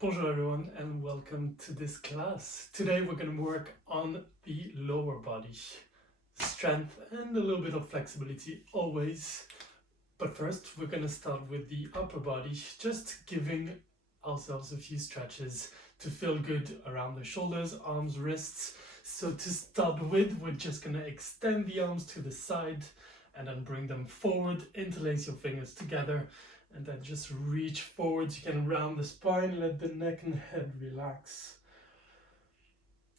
Bonjour everyone and welcome to this class. Today we're going to work on the lower body, strength and a little bit of flexibility always. But first we're going to start with the upper body, just giving ourselves a few stretches to feel good around the shoulders, arms, wrists. So to start with, we're just going to extend the arms to the side and then bring them forward, interlace your fingers together. And then just reach forwards. You can round the spine, let the neck and head relax.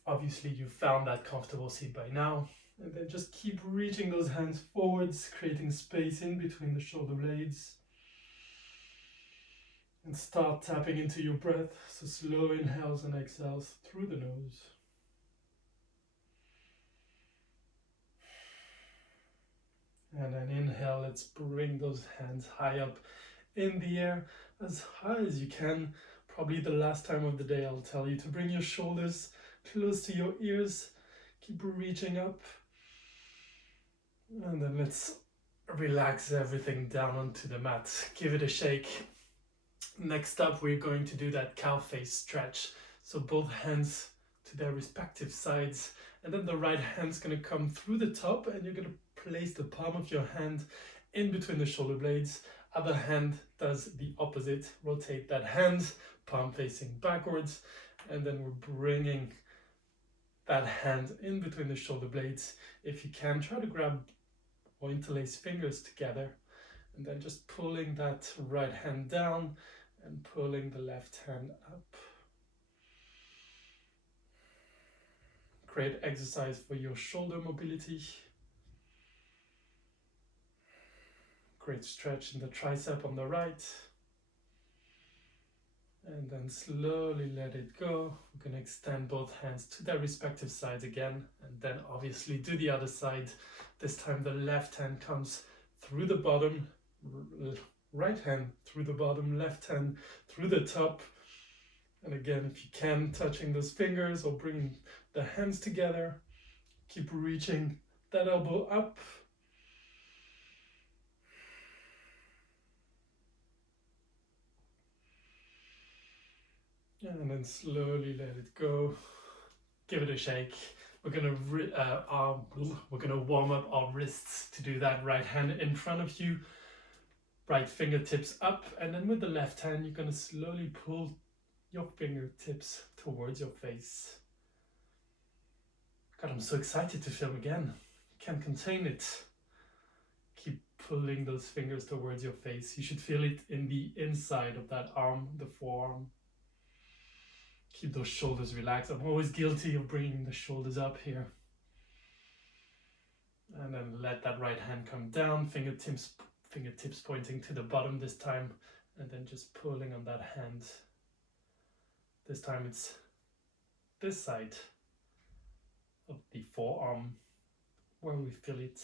Obviously you found that comfortable seat by now. And then just keep reaching those hands forwards, creating space in between the shoulder blades. And start tapping into your breath. So slow inhales and exhales through the nose. And then inhale, let's bring those hands high up in the air, as high as you can. Probably the last time of the day I'll tell you to bring your shoulders close to your ears. Keep reaching up. And then let's relax everything down onto the mat. Give it a shake. Next up, we're going to do that cow face stretch. So both hands to their respective sides. And then the right hand's going to come through the top and you're going to place the palm of your hand in between the shoulder blades. Other hand does the opposite. Rotate that hand, palm facing backwards, and then we're bringing that hand in between the shoulder blades. If you can, try to grab or interlace fingers together, and then just pulling that right hand down and pulling the left hand up. Great exercise for your shoulder mobility. Great stretch in the tricep on the right. And then slowly let it go. We're going to extend both hands to their respective sides again. And then obviously do the other side. This time the left hand comes through the bottom, right hand through the bottom, left hand through the top. And again, if you can, touching those fingers or bringing the hands together. Keep reaching that elbow up. And then slowly let it go. Give it a shake. We're gonna warm up our wrists to do that. Right hand in front of you, right fingertips up, and then with the left hand, you're gonna slowly pull your fingertips towards your face. God, I'm so excited to film again. Can't contain it. Keep pulling those fingers towards your face. You should feel it in the inside of that arm, the forearm. Keep those shoulders relaxed. I'm always guilty of bringing the shoulders up here. And then let that right hand come down, fingertips pointing to the bottom this time, and then just pulling on that hand. This time it's this side of the forearm where we feel it.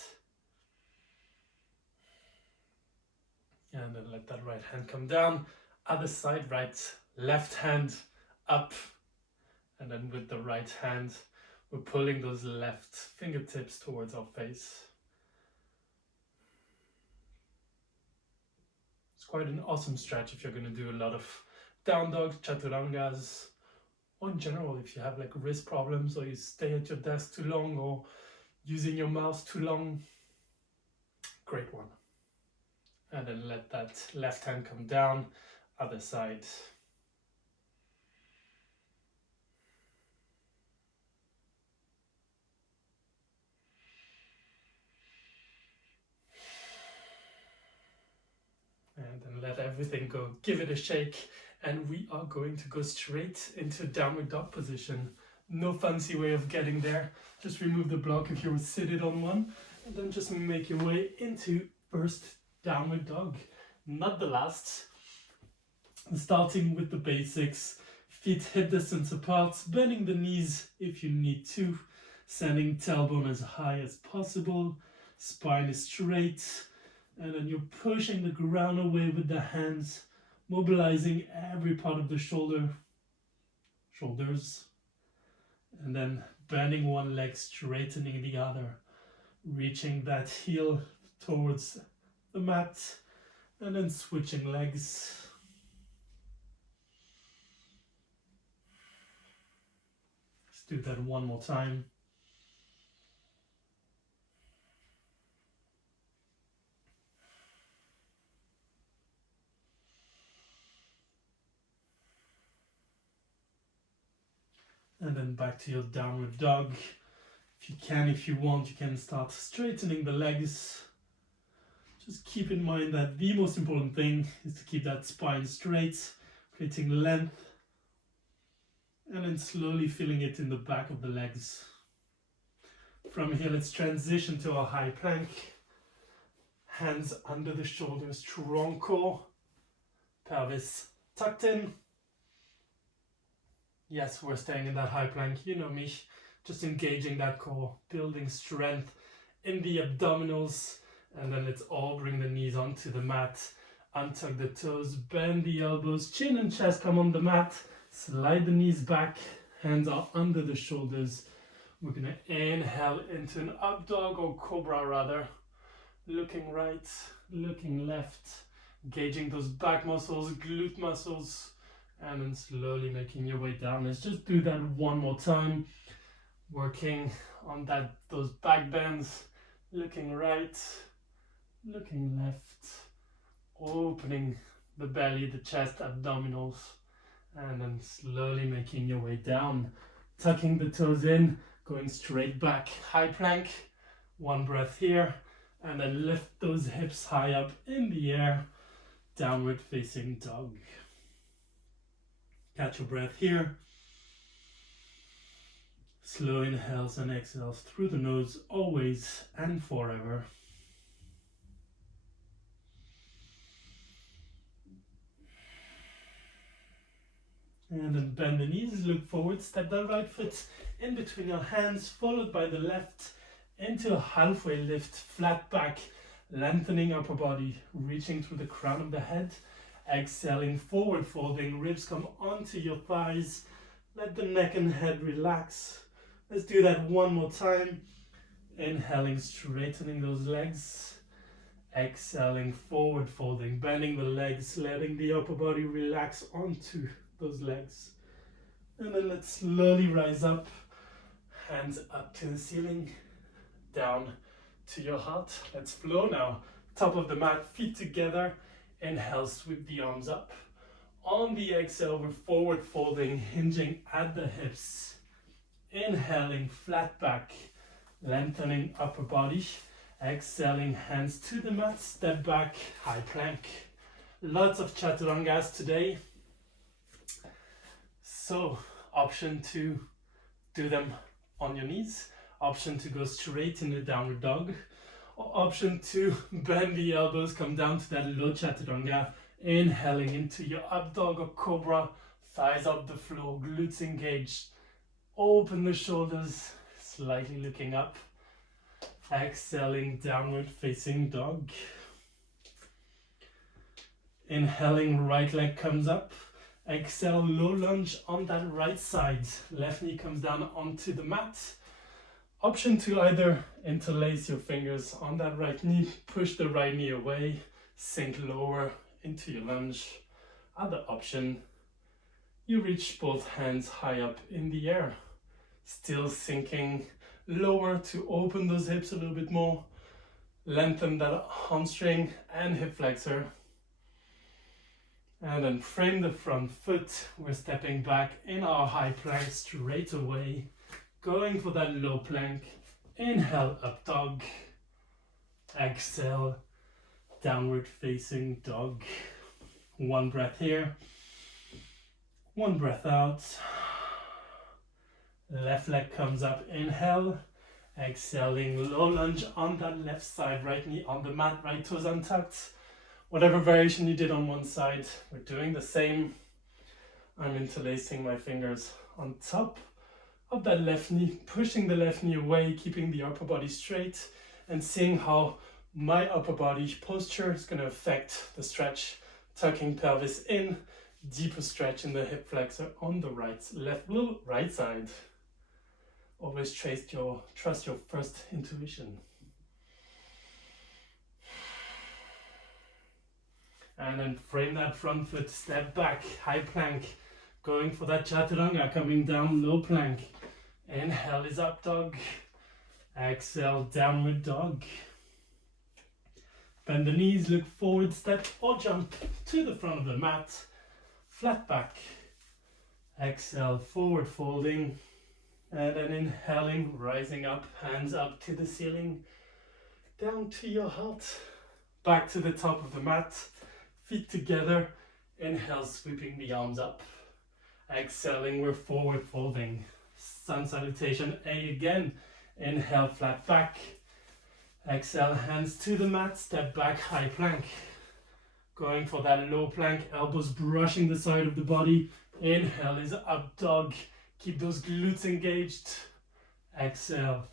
And then let that right hand come down. Other side, right, left hand up, and then with the right hand we're pulling those left fingertips towards our face. It's quite an awesome stretch if you're going to do a lot of down dogs, chaturangas, or in general if you have like wrist problems or you stay at your desk too long or using your mouse too long. Great one. And then let that left hand come down, other side. And then let everything go. Give it a shake. And we are going to go straight into downward dog position. No fancy way of getting there. Just remove the block if you're seated on one. And then just make your way into first downward dog. Not the last. Starting with the basics. Feet hip distance apart. Bending the knees if you need to. Sending tailbone as high as possible. Spine is straight. And then you're pushing the ground away with the hands, mobilizing every part of the shoulders, and then bending one leg, straightening the other, reaching that heel towards the mat, and then switching legs. do that one more time. And then back to your downward dog. If you can, if you want, you can start straightening the legs. Just keep in mind that the most important thing is to keep that spine straight, creating length, and then slowly feeling it in the back of the legs. From here, let's transition to our high plank. Hands under the shoulders, strong core, pelvis tucked in. Yes, we're staying in that high plank, you know me, just engaging that core, building strength in the abdominals, and then let's all bring the knees onto the mat, untuck the toes, bend the elbows, chin and chest come on the mat, slide the knees back, hands are under the shoulders. We're going to inhale into an up dog or cobra rather, looking right, looking left, engaging those back muscles, glute muscles, and then slowly making your way down. Let's just do that one more time, working on those back bends, looking right, looking left, opening the belly, the chest, abdominals, and then slowly making your way down, tucking the toes in, going straight back, high plank, one breath here, and then lift those hips high up in the air, downward facing dog. Catch your breath here. Slow inhales and exhales through the nose, always and forever. And then bend the knees, look forward, step that right foot in between your hands, followed by the left into a halfway lift, flat back, lengthening upper body, reaching through the crown of the head. Exhaling, forward folding, ribs come onto your thighs. Let the neck and head relax. Let's do that one more time. Inhaling, straightening those legs. Exhaling, forward folding, bending the legs, letting the upper body relax onto those legs. And then let's slowly rise up, hands up to the ceiling, down to your heart. Let's flow now. Top of the mat, feet together. Inhale, sweep the arms up. On the exhale, we're forward folding, hinging at the hips. Inhaling, flat back, lengthening upper body. Exhaling, hands to the mat, step back, high plank. Lots of Chaturangas today. So, option to do them on your knees. Option to go straight in the downward dog. Or option to bend the elbows, come down to that low Chaturanga. Inhaling into your up dog or cobra. Thighs up the floor, glutes engaged. Open the shoulders, slightly looking up. Exhaling, downward facing dog. Inhaling, right leg comes up. Exhale, low lunge on that right side. Left knee comes down onto the mat. Option to either interlace your fingers on that right knee, push the right knee away, sink lower into your lunge. Other option, you reach both hands high up in the air, still sinking lower to open those hips a little bit more, lengthen that hamstring and hip flexor. And then frame the front foot. We're stepping back in our high plank straight away. Going for that low plank. Inhale, up dog. Exhale, downward facing dog. One breath here. One breath out. Left leg comes up. Inhale. Exhaling, low lunge on that left side. Right knee on the mat, right toes untucked. Whatever variation you did on one side, we're doing the same. I'm interlacing my fingers on top of that left knee, pushing the left knee away, keeping the upper body straight, and seeing how my upper body posture is going to affect the stretch. Tucking pelvis in, deeper stretch in the hip flexor on the right side. Always trust your first intuition. And then frame that front foot, step back, high plank, going for that Chaturanga, coming down, low plank. Inhale is up dog. Exhale, downward dog. Bend the knees, look forward, step or jump to the front of the mat. Flat back. Exhale, forward folding. And then inhaling, rising up, hands up to the ceiling. Down to your heart. Back to the top of the mat. Feet together. Inhale, sweeping the arms up. Exhaling, we're forward folding. Sun salutation A again. Inhale, flat back. Exhale, hands to the mat, step back, high plank. Going for that low plank, elbows brushing the side of the body. Inhale is up dog. Keep those glutes engaged. Exhale,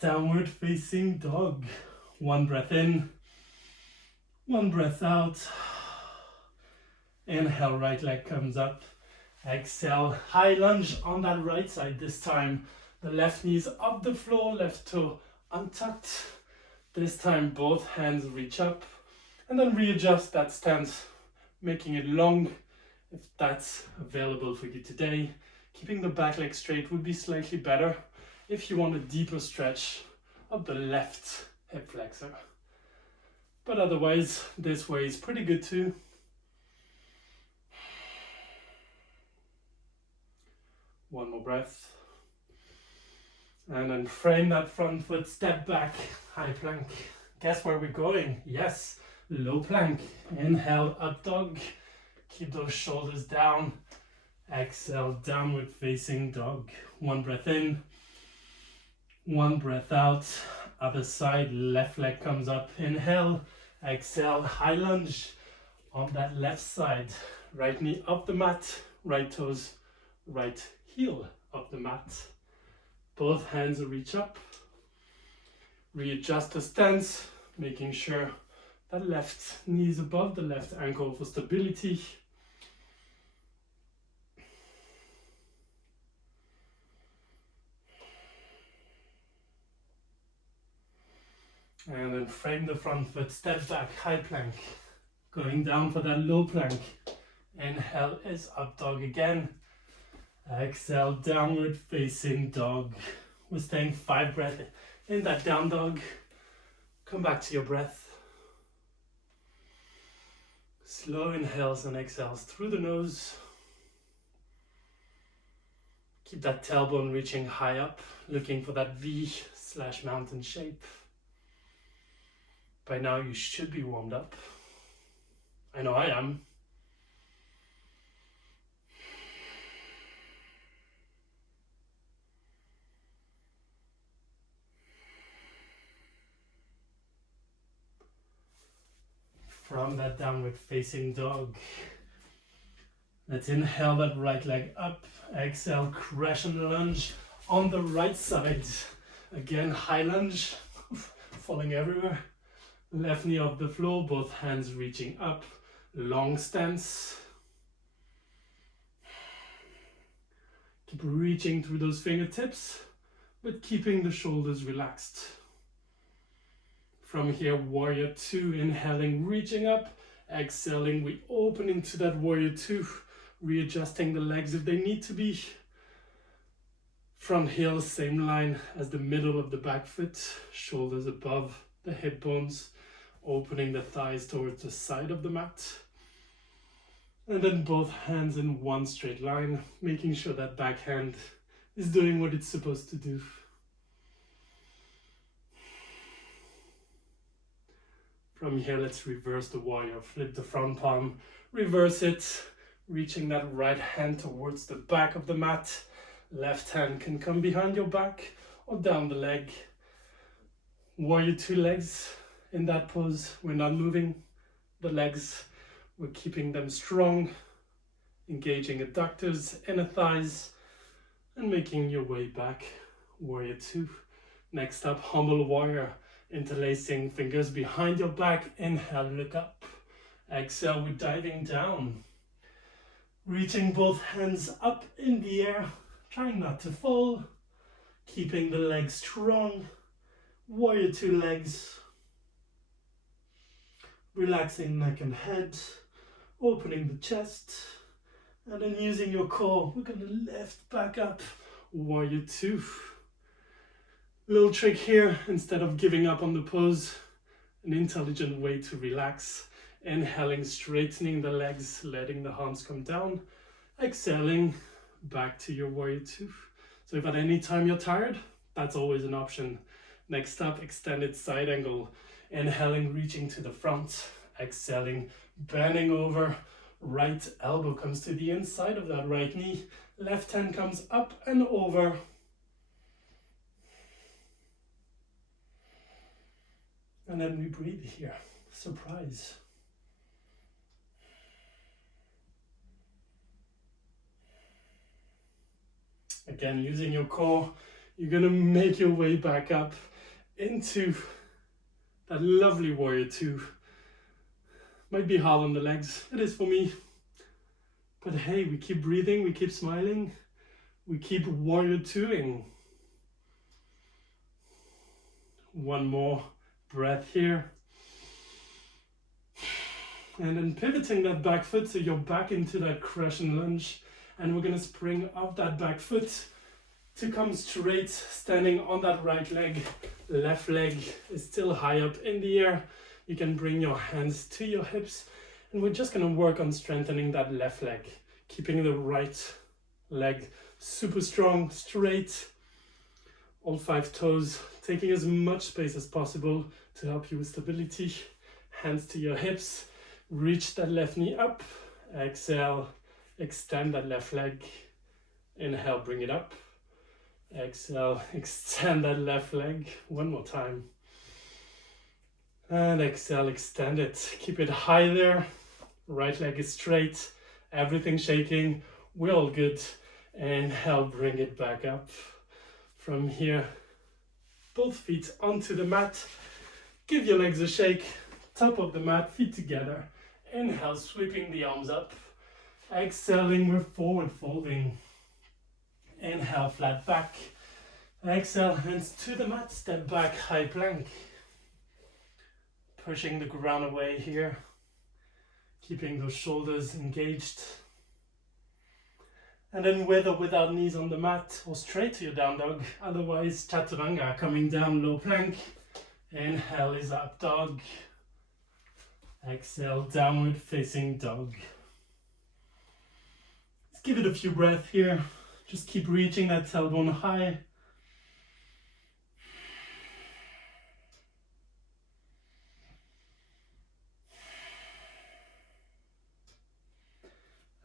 downward facing dog. One breath in, one breath out. Inhale, right leg comes up. Exhale, high lunge on that right side this time. The left knee is up the floor, left toe untucked. This time both hands reach up and then readjust that stance, making it long if that's available for you today. Keeping the back leg straight would be slightly better if you want a deeper stretch of the left hip flexor. But otherwise, this way is pretty good too. One more breath. And then frame that front foot, step back, high plank. Guess where we're going? Yes, low plank. Inhale, up dog. Keep those shoulders down. Exhale, downward facing dog. One breath in, one breath out. Other side, left leg comes up. Inhale, exhale, high lunge on that left side. Right knee up the mat, right toes, right heel up the mat. Both hands reach up. Readjust the stance, making sure that left knee is above the left ankle for stability. And then frame the front foot, step back, high plank. Going down for that low plank. Inhale is up dog again. Exhale, downward facing dog. We're staying 5 breaths in that down dog. Come back to your breath. Slow inhales and exhales through the nose. Keep that tailbone reaching high up, looking for that V/mountain shape. By now you should be warmed up. I know I am. From that downward facing dog, let's inhale that right leg up. Exhale, crescent lunge on the right side. Again, high lunge, falling everywhere. Left knee off the floor, both hands reaching up. Long stance. Keep reaching through those fingertips, but keeping the shoulders relaxed. From here, warrior 2, inhaling, reaching up. Exhaling, we open into that warrior 2, readjusting the legs if they need to be. Front heel, same line as the middle of the back foot, shoulders above the hip bones, opening the thighs towards the side of the mat. And then both hands in one straight line, making sure that back hand is doing what it's supposed to do. From here, let's reverse the warrior. Flip the front palm, reverse it, reaching that right hand towards the back of the mat. Left hand can come behind your back or down the leg. Warrior 2 legs in that pose. We're not moving the legs. We're keeping them strong, engaging adductors, inner thighs, and making your way back. Warrior 2. Next up, humble warrior. Interlacing fingers behind your back. Inhale, look up. Exhale, we're diving down. Reaching both hands up in the air, trying not to fall. Keeping the legs strong. Warrior 2 legs. Relaxing neck and head. Opening the chest. And then using your core, we're going to lift back up. Warrior Two. Little trick here, instead of giving up on the pose, an intelligent way to relax. Inhaling, straightening the legs, letting the arms come down. Exhaling, back to your Warrior Two. So if at any time you're tired, that's always an option. Next up, extended side angle. Inhaling, reaching to the front. Exhaling, bending over. Right elbow comes to the inside of that right knee. Left hand comes up and over. And then we breathe here. Surprise. Again, using your core, you're going to make your way back up into that lovely Warrior Two. Might be hard on the legs. It is for me. But hey, we keep breathing, we keep smiling, we keep Warrior Twoing. One more breath here. And then pivoting that back foot so you're back into that crescent lunge. And we're going to spring off that back foot to come straight, standing on that right leg. Left leg is still high up in the air. You can bring your hands to your hips. And we're just going to work on strengthening that left leg. Keeping the right leg super strong, straight. All 5 toes, taking as much space as possible to help you with stability. Hands to your hips. Reach that left knee up. Exhale. Extend that left leg. Inhale, bring it up. Exhale, extend that left leg. One more time. And exhale, extend it. Keep it high there. Right leg is straight. Everything shaking. We're all good. Inhale, bring it back up. From here, both feet onto the mat. Give your legs a shake. Top of the mat, feet together. Inhale, sweeping the arms up. Exhaling, we're forward folding. Inhale, flat back. Exhale, hands to the mat, step back, high plank. Pushing the ground away here. Keeping those shoulders engaged. And then with or without knees on the mat, or straight to your down dog. Otherwise, Chaturanga, coming down, low plank. Inhale is up dog. Exhale, downward facing dog. Let's give it a few breaths here. Just keep reaching that tailbone high.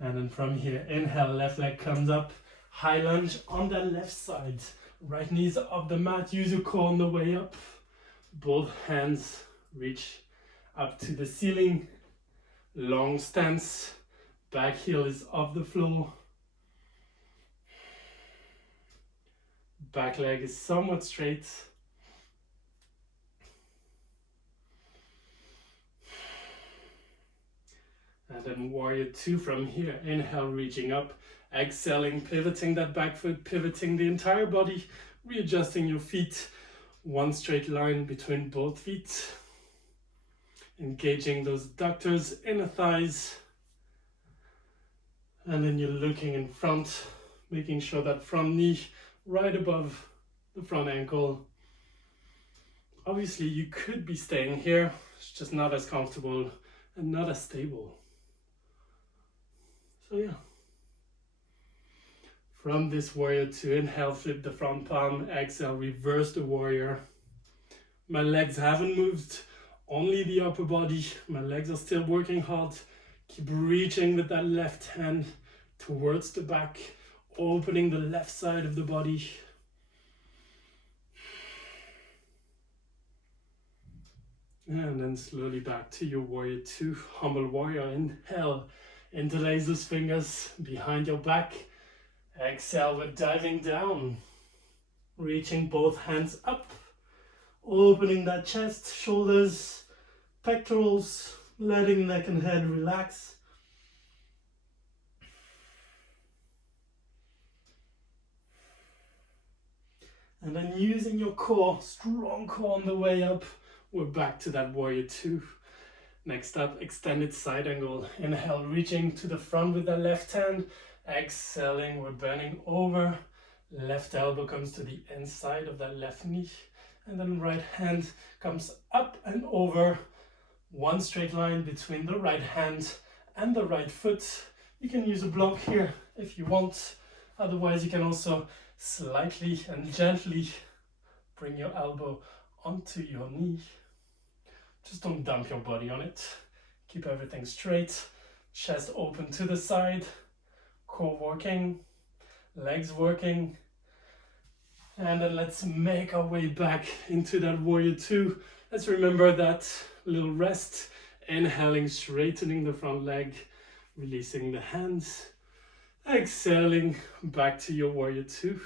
And then from here, inhale, left leg comes up. High lunge on that left side. Right knees off the mat. Use your core on the way up. Both hands reach up to the ceiling. Long stance. Back heel is off the floor. Back leg is somewhat straight. And then Warrior Two from here. Inhale, reaching up. Exhaling, pivoting that back foot, pivoting the entire body. Readjusting your feet. One straight line between both feet. Engaging those adductors, inner thighs. And then you're looking in front, making sure that front knee right above the front ankle. Obviously, you could be staying here. It's just not as comfortable and not as stable. So yeah. From this Warrior Two, inhale, flip the front palm. Exhale, reverse the warrior. My legs haven't moved, only the upper body. My legs are still working hard. Keep reaching with that left hand towards the back, opening the left side of the body. And then slowly back to your Warrior Two, humble warrior. Inhale, interlace those fingers behind your back. Exhale, we're diving down, reaching both hands up, opening that chest, shoulders, pectorals, letting neck and head relax. And then using your core, strong core on the way up, we're back to that Warrior Two. Next up, extended side angle. Inhale, reaching to the front with that left hand. Exhaling, we're bending over. Left elbow comes to the inside of that left knee, and then right hand comes up and over. One straight line between the right hand and the right foot. You can use a block here if you want. Otherwise, you can also slightly and gently bring your elbow onto your knee. Just don't dump your body on it. Keep everything straight. Chest open to the side. Core working. Legs working. And then let's make our way back into that warrior two. Let's remember that little rest. Inhaling, straightening the front leg. Releasing the hands. Exhaling back to your warrior two.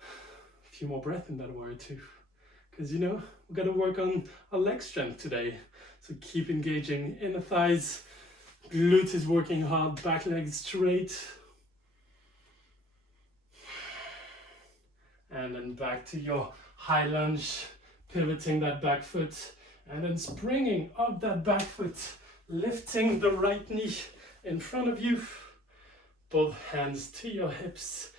A few more breaths in that warrior two. Because you know, we've got to work on our leg strength today. So keep engaging inner thighs. Glute is working hard, back leg straight. And then back to your high lunge, pivoting that back foot. And then springing up that back foot, lifting the right knee in front of you. Both hands to your hips.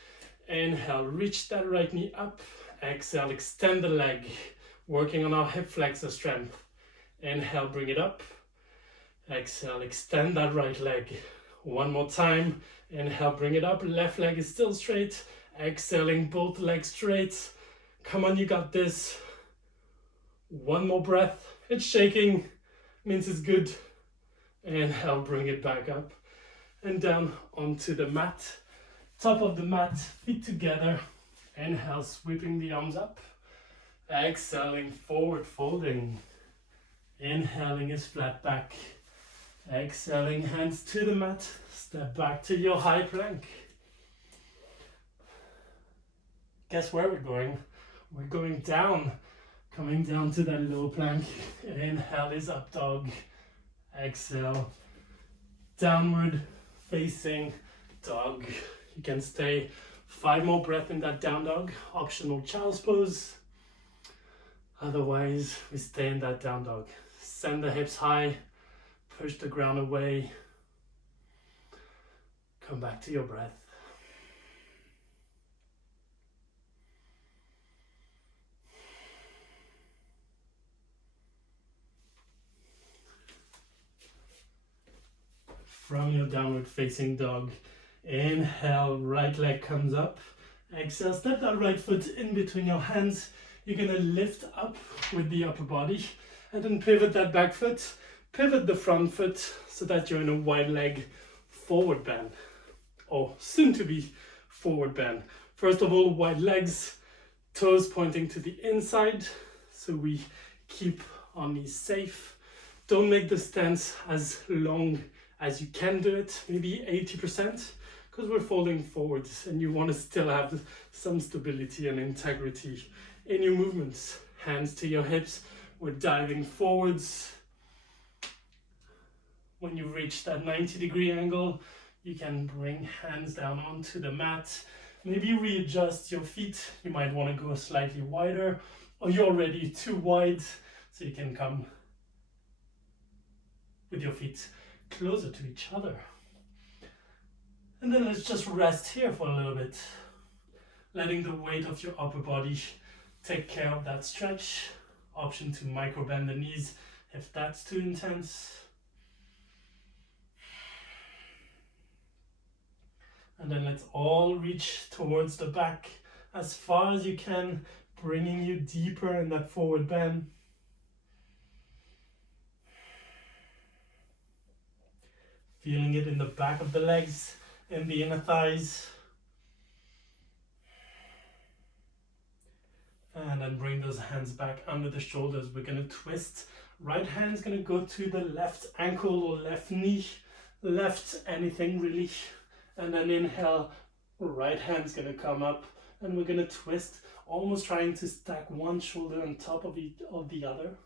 Inhale, reach that right knee up. Exhale, extend the leg, working on our hip flexor strength. Inhale, bring it up. Exhale, extend that right leg. One more time. Inhale, bring it up. Left leg is still straight. Exhaling, both legs straight. Come on, you got this. One more breath. It's shaking, means it's good. Inhale, bring it back up and down onto the mat. Top of the mat, feet together. Inhale, sweeping the arms up. Exhaling, forward folding. Inhaling is flat back. Exhaling, hands to the mat. Step back to your high plank. Guess where we're going? We're going down. Coming down to that low plank. Inhale is up dog. Exhale, downward facing dog. You can stay 5 more breaths in that down dog. Optional child's pose. Otherwise, we stay in that down dog. Send the hips high. Push the ground away. Come back to your breath. From your downward facing dog, inhale, right leg comes up. Exhale, step that right foot in between your hands. You're going to lift up with the upper body and then pivot that back foot. Pivot the front foot so that you're in a wide leg forward bend, or soon to be forward bend. First of all, wide legs, toes pointing to the inside, so we keep our knees safe. Don't make the stance as long as you can do it, maybe 80%, because we're folding forwards and you want to still have some stability and integrity in your movements. Hands to your hips, we're diving forwards. When you reach that 90-degree angle, you can bring hands down onto the mat. Maybe readjust your feet. You might want to go slightly wider, or you're already too wide, so you can come with your feet closer to each other. And then let's just rest here for a little bit, letting the weight of your upper body take care of that stretch. Option to micro bend the knees if that's too intense. And then let's all reach towards the back as far as you can, bringing you deeper in that forward bend. Feeling it in the back of the legs, in the inner thighs. And then bring those hands back under the shoulders. We're going to twist. Right hand's going to go to the left ankle or left knee. Left anything really. And then inhale, right hand's going to come up. And we're going to twist, almost trying to stack one shoulder on top of the other.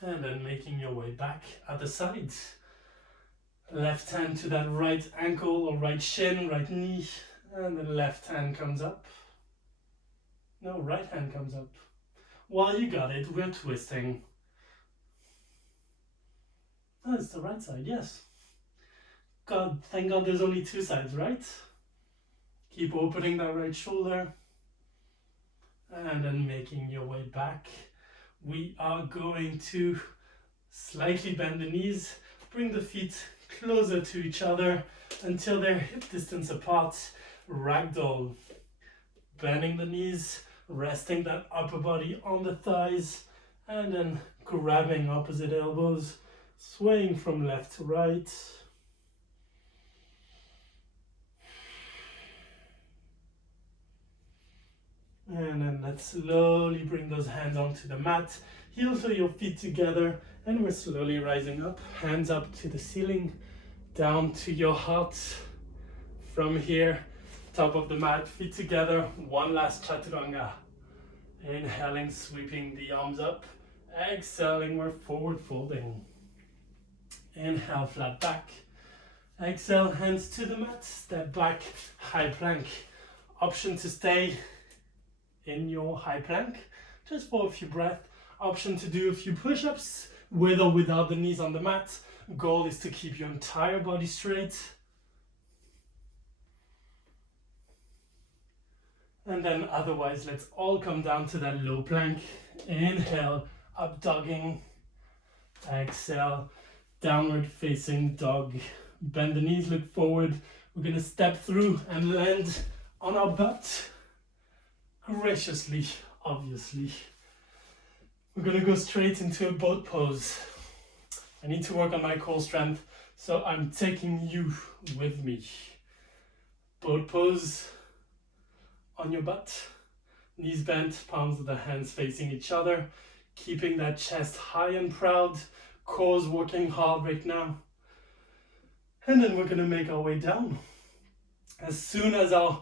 And then making your way back at the sides. Left hand to that right ankle or right shin, right knee. And then left hand comes up. No, right hand comes up. While you got it, we're twisting. it's the right side, yes. God, thank God there's only two sides, right? Keep opening that right shoulder. And then making your way back. We are going to slightly bend the knees, bring the feet closer to each other until they're hip distance apart. Ragdoll. Bending the knees, resting that upper body on the thighs, and then grabbing opposite elbows, swaying from left to right. And then let's slowly bring those hands onto the mat, heel to your feet together, and we're slowly rising up, hands up to the ceiling, down to your heart. From here, top of the mat, feet together, one last Chaturanga. Inhaling, sweeping the arms up. Exhaling, we're forward folding. Inhale, flat back. Exhale, hands to the mat, step back, high plank. Option to stay in your high plank, just for a few breaths. Option to do a few push-ups, with or without the knees on the mat. Goal is to keep your entire body straight. And then otherwise, let's all come down to that low plank. Inhale, up dogging. Exhale, downward facing dog. Bend the knees, look forward. We're gonna step through and land on our butt. Graciously, obviously. We're gonna go straight into a boat pose. I need to work on my core strength, so I'm taking you with me. Boat pose on your butt. Knees bent, palms of the hands facing each other. Keeping that chest high and proud. Core's working hard right now. And then we're gonna make our way down. As soon as the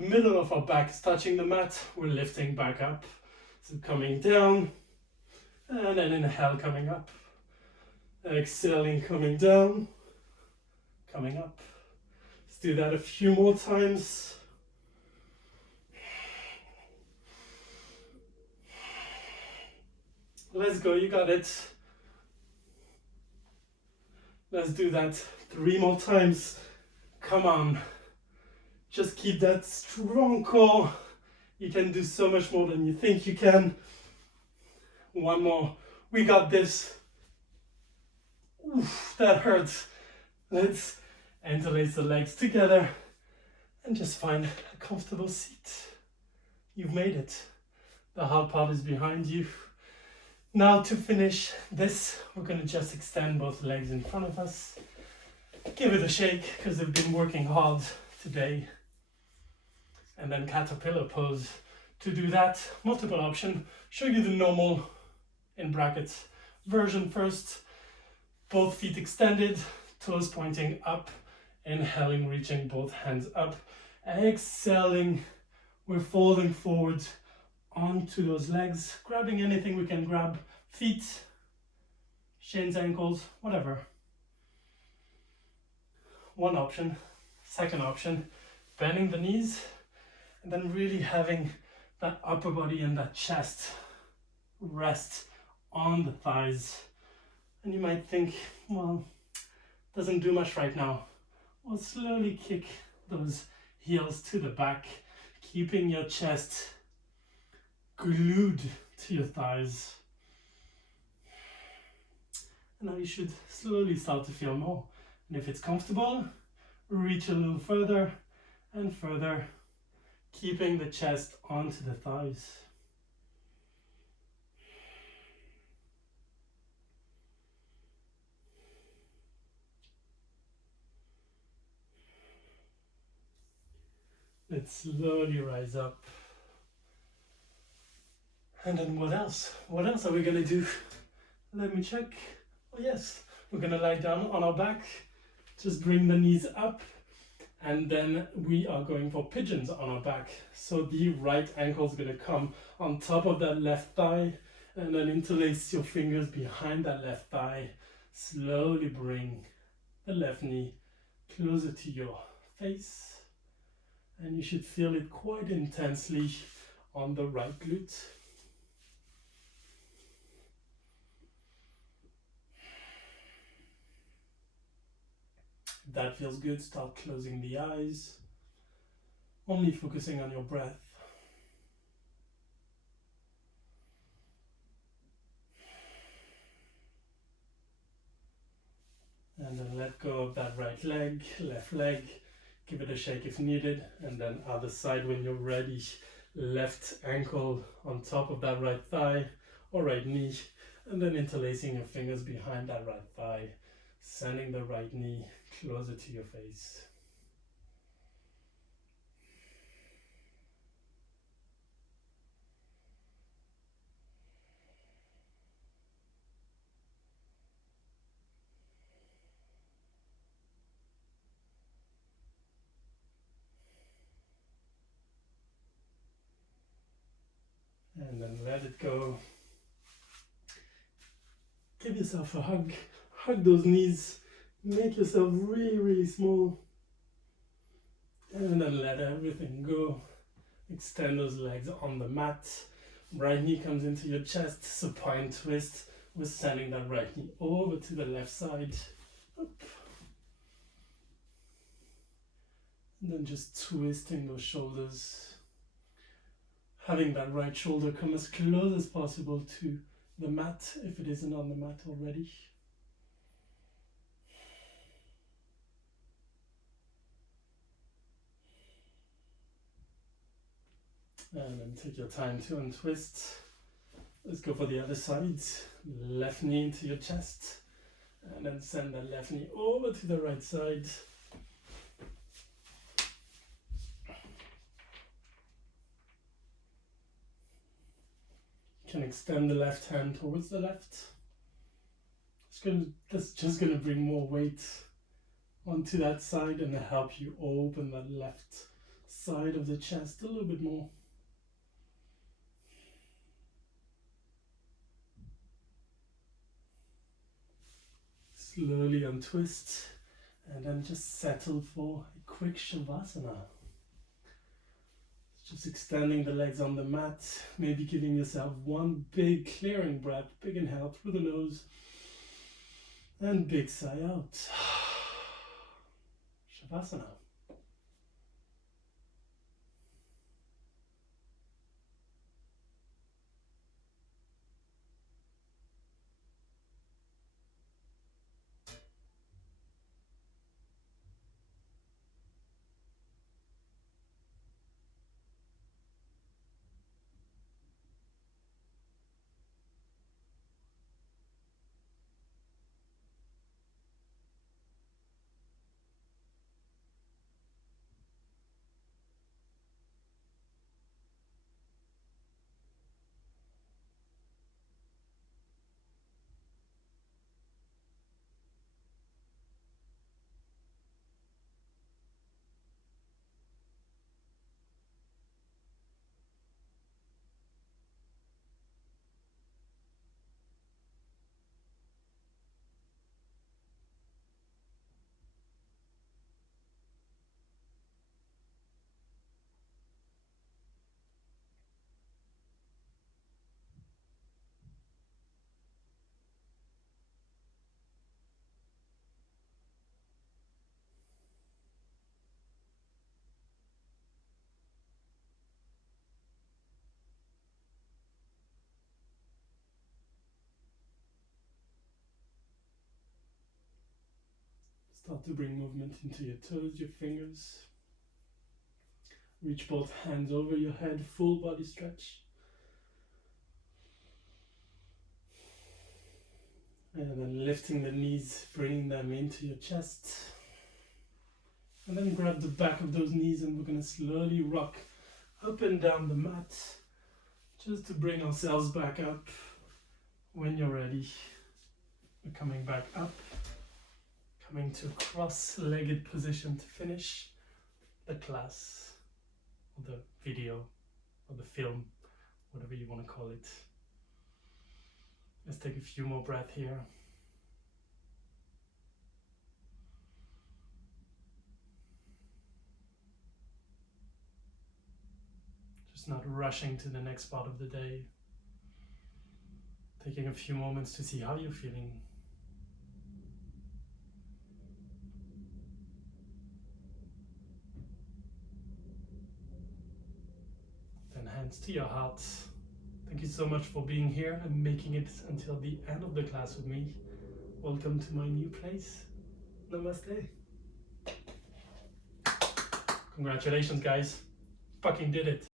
middle of our back is touching the mat, we're lifting back up. So coming down, and then inhale, coming up. Exhaling, coming down, coming up. Let's do that a few more times. Let's go, you got it. Let's do that 3 more times. Come on. Just keep that strong core. You can do so much more than you think you can. 1 more. We got this. Oof, that hurts. Let's interlace the legs together and just find a comfortable seat. You've made it. The hard part is behind you. Now to finish this, we're going to just extend both legs in front of us. Give it a shake because they've been working hard today. And then caterpillar pose. To do that, multiple option. Show you the normal, in brackets, version first. Both feet extended, toes pointing up. Inhaling, reaching both hands up. Exhaling, we're folding forward onto those legs, grabbing anything we can grab, feet, shins, ankles, whatever. One option. Second option, bending the knees, and then really having that upper body and that chest rest on the thighs. And you might think, well, doesn't do much right now. Well, slowly kick those heels to the back, keeping your chest glued to your thighs. And now you should slowly start to feel more. And if it's comfortable, reach a little further and further, keeping the chest onto the thighs. Let's slowly rise up. And then what else? What else are we going to do? Let me check. Oh yes, we're going to lie down on our back. Just bring the knees up. And then we are going for pigeons on our back. So the right ankle is going to come on top of that left thigh. And then interlace your fingers behind that left thigh. Slowly bring the left knee closer to your face. And you should feel it quite intensely on the right glute. If that feels good, start closing the eyes, only focusing on your breath. And then let go of that right leg, left leg. Give it a shake if needed. And then other side when you're ready. Left ankle on top of that right thigh or right knee. And then interlacing your fingers behind that right thigh. Sending the right knee closer to your face. And then let it go. Give yourself a hug. Hug those knees. Make yourself really, really small. And then let everything go. Extend those legs on the mat. Right knee comes into your chest. Supine twist. We're sending that right knee over to the left side. Up. And then just twisting those shoulders. Having that right shoulder come as close as possible to the mat if it isn't on the mat already. And then take your time to untwist. Let's go for the other side. Left knee into your chest. And then send the left knee over to the right side. You can extend the left hand towards the left. That's just going to bring more weight onto that side and help you open that left side of the chest a little bit more. Slowly untwist and then just settle for a quick Shavasana. Just extending the legs on the mat, maybe giving yourself one big clearing breath, big inhale through the nose and big sigh out. Shavasana. Start to bring movement into your toes, your fingers. Reach both hands over your head, full body stretch. And then lifting the knees, bringing them into your chest. And then grab the back of those knees and we're going to slowly rock up and down the mat. Just to bring ourselves back up. When you're ready, we're coming back up. Coming to a cross-legged position to finish the class, or the video, or the film, whatever you want to call it. Let's take a few more breaths here. Just not rushing to the next part of the day. Taking a few moments to see how you're feeling. hands to your heart. Thank you so much for being here and making it until the end of the class with me. Welcome to my new place. Namaste. Congratulations, guys. Fucking did it.